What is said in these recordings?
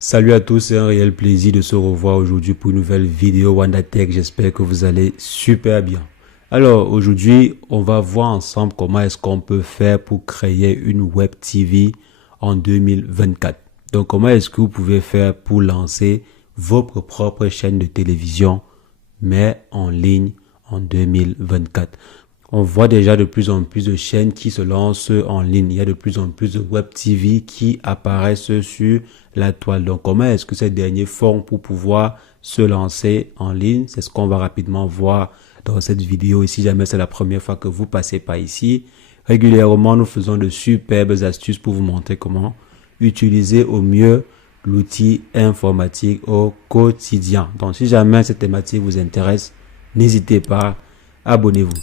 Salut à tous, c'est un réel plaisir de se revoir aujourd'hui pour une nouvelle vidéo WandaTech. J'espère que vous allez super bien. Alors aujourd'hui, on va voir ensemble comment est-ce qu'on peut faire pour créer une web TV en 2024. Donc comment est-ce que vous pouvez faire pour lancer votre propre chaîne de télévision mais en ligne en 2024. On voit déjà de plus en plus de chaînes qui se lancent en ligne. Il y a de plus en plus de web TV qui apparaissent sur la toile. Donc, comment est-ce que ces derniers font pour pouvoir se lancer en ligne? C'est ce qu'on va rapidement voir dans cette vidéo. Et si jamais c'est la première fois que vous passez par ici, régulièrement, nous faisons de superbes astuces pour vous montrer comment utiliser au mieux l'outil informatique au quotidien. Donc, si jamais cette thématique vous intéresse, n'hésitez pas, abonnez-vous.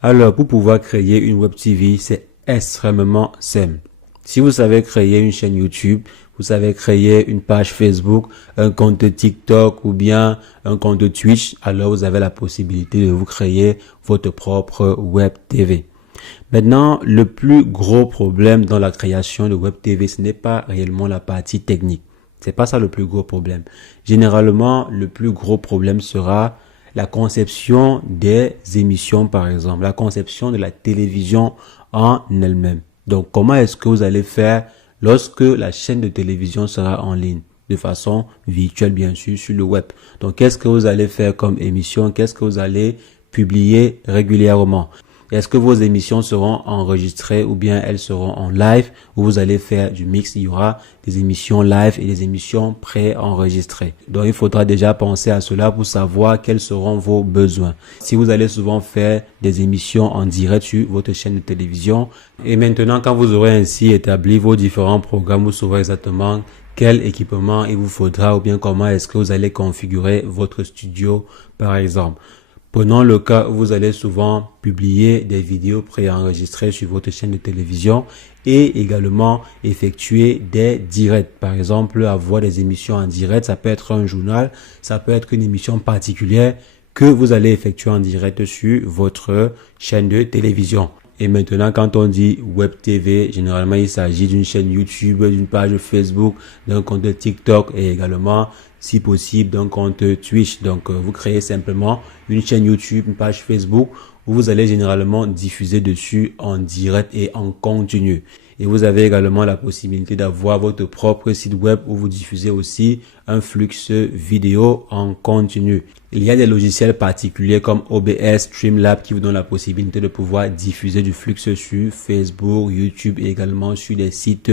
Alors, pour pouvoir créer une web TV, c'est extrêmement simple. Si vous savez créer une chaîne YouTube, vous savez créer une page Facebook, un compte TikTok ou bien un compte Twitch, alors vous avez la possibilité de vous créer votre propre web TV. Maintenant, le plus gros problème dans la création de web TV, ce n'est pas réellement la partie technique. C'est pas ça le plus gros problème. Généralement, le plus gros problème sera la conception des émissions, par exemple, la conception de la télévision en elle-même. Donc, comment est-ce que vous allez faire lorsque la chaîne de télévision sera en ligne, de façon virtuelle, bien sûr, sur le web? Donc, qu'est-ce que vous allez faire comme émission? Qu'est-ce que vous allez publier régulièrement? Est-ce que vos émissions seront enregistrées ou bien elles seront en live ou vous allez faire du mix? Il y aura des émissions live et des émissions pré-enregistrées. Donc, il faudra déjà penser à cela pour savoir quels seront vos besoins. Si vous allez souvent faire des émissions en direct sur votre chaîne de télévision et maintenant, quand vous aurez ainsi établi vos différents programmes, vous saurez exactement quel équipement il vous faudra ou bien comment est-ce que vous allez configurer votre studio, par exemple. Prenons le cas où vous allez souvent publier des vidéos préenregistrées sur votre chaîne de télévision et également effectuer des directs. Par exemple, avoir des émissions en direct, ça peut être un journal, ça peut être une émission particulière que vous allez effectuer en direct sur votre chaîne de télévision. Et maintenant, quand on dit web TV, généralement, il s'agit d'une chaîne YouTube, d'une page Facebook, d'un compte TikTok et également, si possible, d'un compte Twitch. Donc, vous créez simplement une chaîne YouTube, une page Facebook où vous allez généralement diffuser dessus en direct et en continu. Et vous avez également la possibilité d'avoir votre propre site web où vous diffusez aussi un flux vidéo en continu. Il y a des logiciels particuliers comme OBS, Streamlabs qui vous donnent la possibilité de pouvoir diffuser du flux sur Facebook, YouTube et également sur des sites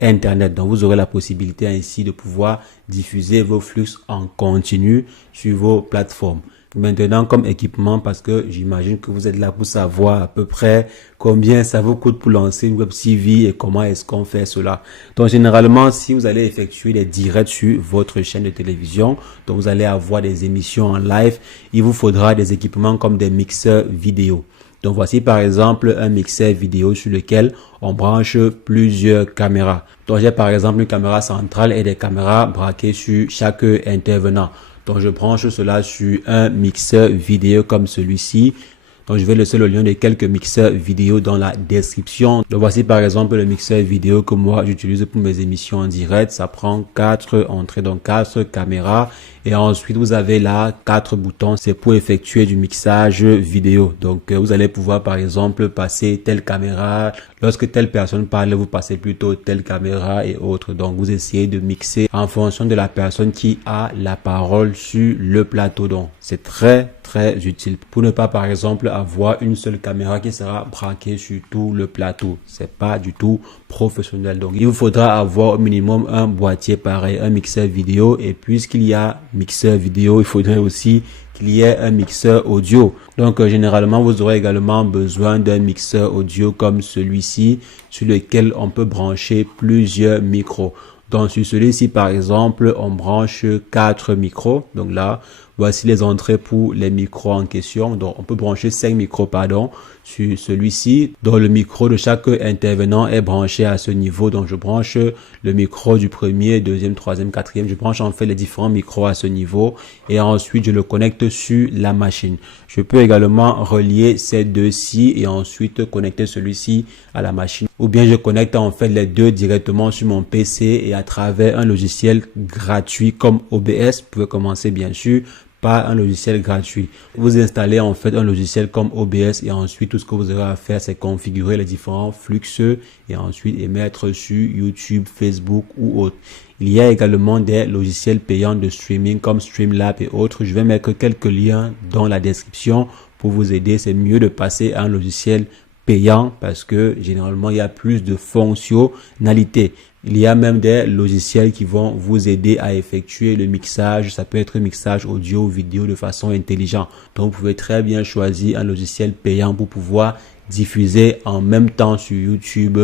Internet. Donc, vous aurez la possibilité ainsi de pouvoir diffuser vos flux en continu sur vos plateformes. Maintenant, comme équipement, parce que j'imagine que vous êtes là pour savoir à peu près combien ça vous coûte pour lancer une web TV et comment est-ce qu'on fait cela. Donc, généralement, si vous allez effectuer des directs sur votre chaîne de télévision, donc vous allez avoir des émissions en live, il vous faudra des équipements comme des mixeurs vidéo. Donc, voici par exemple un mixeur vidéo sur lequel on branche plusieurs caméras. Donc, j'ai par exemple une caméra centrale et des caméras braquées sur chaque intervenant. Donc, je branche cela sur un mixeur vidéo comme celui-ci. Donc, je vais laisser le lien de quelques mixeurs vidéo dans la description. Donc, voici par exemple le mixeur vidéo que moi j'utilise pour mes émissions en direct. Ça prend 4 entrées, donc 4 caméras. Et ensuite, vous avez là 4 boutons. C'est pour effectuer du mixage vidéo. Donc, vous allez pouvoir par exemple passer telle caméra. Lorsque telle personne parle, vous passez plutôt telle caméra et autres. Donc, vous essayez de mixer en fonction de la personne qui a la parole sur le plateau. Donc, c'est très utile pour ne pas par exemple avoir une seule caméra qui sera braquée sur tout le plateau. C'est pas du tout professionnel. Donc, il vous faudra avoir au minimum un boîtier pareil, un mixeur vidéo. Et puisqu'il y a mixeur vidéo, il faudrait aussi qu'il y ait un mixeur audio. Donc, généralement, vous aurez également besoin d'un mixeur audio comme celui-ci sur lequel on peut brancher plusieurs micros. Donc, sur celui-ci, par exemple, on branche 4 micros. Donc là, Voici les entrées pour les micros en question. Donc, on peut brancher 5 micros, sur celui-ci. Donc, le micro de chaque intervenant est branché à ce niveau. Donc, je branche le micro du premier, deuxième, troisième, quatrième. Je branche en fait les différents micros à ce niveau. Et ensuite, je le connecte sur la machine. Je peux également relier ces deux-ci et ensuite connecter celui-ci à la machine. Ou bien je connecte en fait les deux directement sur mon PC et à travers un logiciel gratuit comme OBS. Vous pouvez commencer bien sûr par un logiciel gratuit. Vous installez en fait un logiciel comme OBS et ensuite tout ce que vous aurez à faire c'est configurer les différents flux et ensuite émettre sur YouTube, Facebook ou autre. Il y a également des logiciels payants de streaming comme Streamlabs et autres. Je vais mettre quelques liens dans la description pour vous aider. C'est mieux de passer à un logiciel payant parce que généralement il y a plus de fonctionnalités. Il y a même des logiciels qui vont vous aider à effectuer le mixage. Ça peut être un mixage audio ou vidéo de façon intelligente. Donc vous pouvez très bien choisir un logiciel payant pour pouvoir diffuser en même temps sur YouTube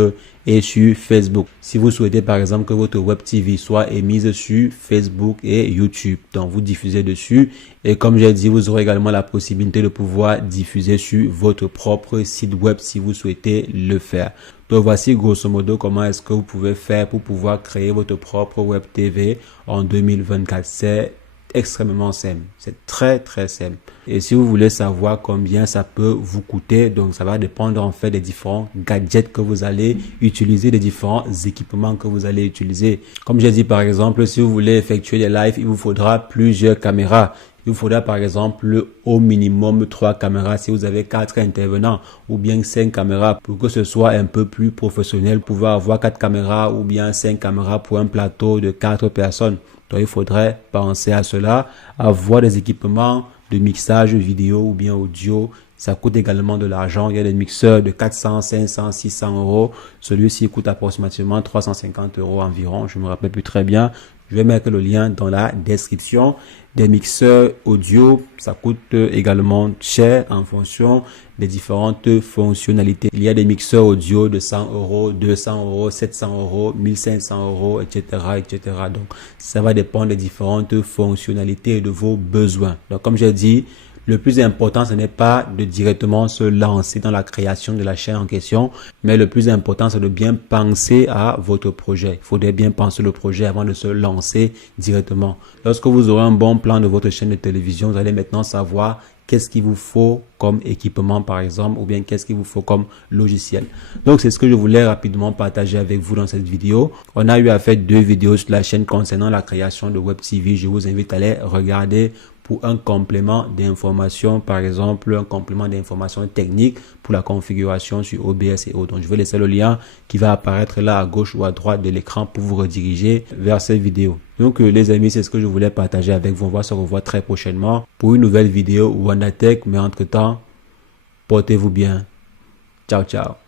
et sur Facebook. Si vous souhaitez par exemple que votre web TV soit émise sur Facebook et YouTube, donc vous diffusez dessus et comme j'ai dit, vous aurez également la possibilité de pouvoir diffuser sur votre propre site web si vous souhaitez le faire. Donc voici grosso modo comment est-ce que vous pouvez faire pour pouvoir créer votre propre web TV en 2024. C'est extrêmement simple. C'est très simple. Et si vous voulez savoir combien ça peut vous coûter, donc ça va dépendre en fait des différents gadgets que vous allez utiliser, des différents équipements que vous allez utiliser. Comme j'ai dit par exemple, si vous voulez effectuer des lives, il vous faudra plusieurs caméras. Il vous faudra par exemple au minimum 3 caméras si vous avez 4 intervenants ou bien 5 caméras pour que ce soit un peu plus professionnel. Vous pouvez avoir 4 caméras ou bien 5 caméras pour un plateau de 4 personnes. Donc il faudrait penser à cela, avoir des équipements de mixage vidéo ou bien audio. Ça coûte également de l'argent. Il y a des mixeurs de 400, 500, 600 euros. Celui-ci coûte approximativement 350 euros environ. Je me rappelle plus très bien. Je vais mettre le lien dans la description. Des mixeurs audio, ça coûte également cher en fonction des différentes fonctionnalités. Il y a des mixeurs audio de 100 euros, 200 euros, 700 euros, 1500 euros, etc., etc. Donc, ça va dépendre des différentes fonctionnalités et de vos besoins. Donc, comme j'ai dit, le plus important, ce n'est pas de directement se lancer dans la création de la chaîne en question, mais le plus important, c'est de bien penser à votre projet. Il faudrait bien penser le projet avant de se lancer directement. Lorsque vous aurez un bon plan de votre chaîne de télévision, vous allez maintenant savoir qu'est-ce qu'il vous faut comme équipement par exemple, ou bien qu'est-ce qu'il vous faut comme logiciel. Donc c'est ce que je voulais rapidement partager avec vous dans cette vidéo. On a eu à faire 2 vidéos sur la chaîne concernant la création de Web TV. Je vous invite à les regarder pour un complément d'information, par exemple un complément d'information technique pour la configuration sur OBS et autres. Donc je vais laisser le lien qui va apparaître là à gauche ou à droite de l'écran pour vous rediriger vers cette vidéo. Donc les amis, c'est ce que je voulais partager avec vous. On va se revoir très prochainement pour une nouvelle vidéo WandaTech, mais entre temps, portez-vous bien. Ciao, ciao.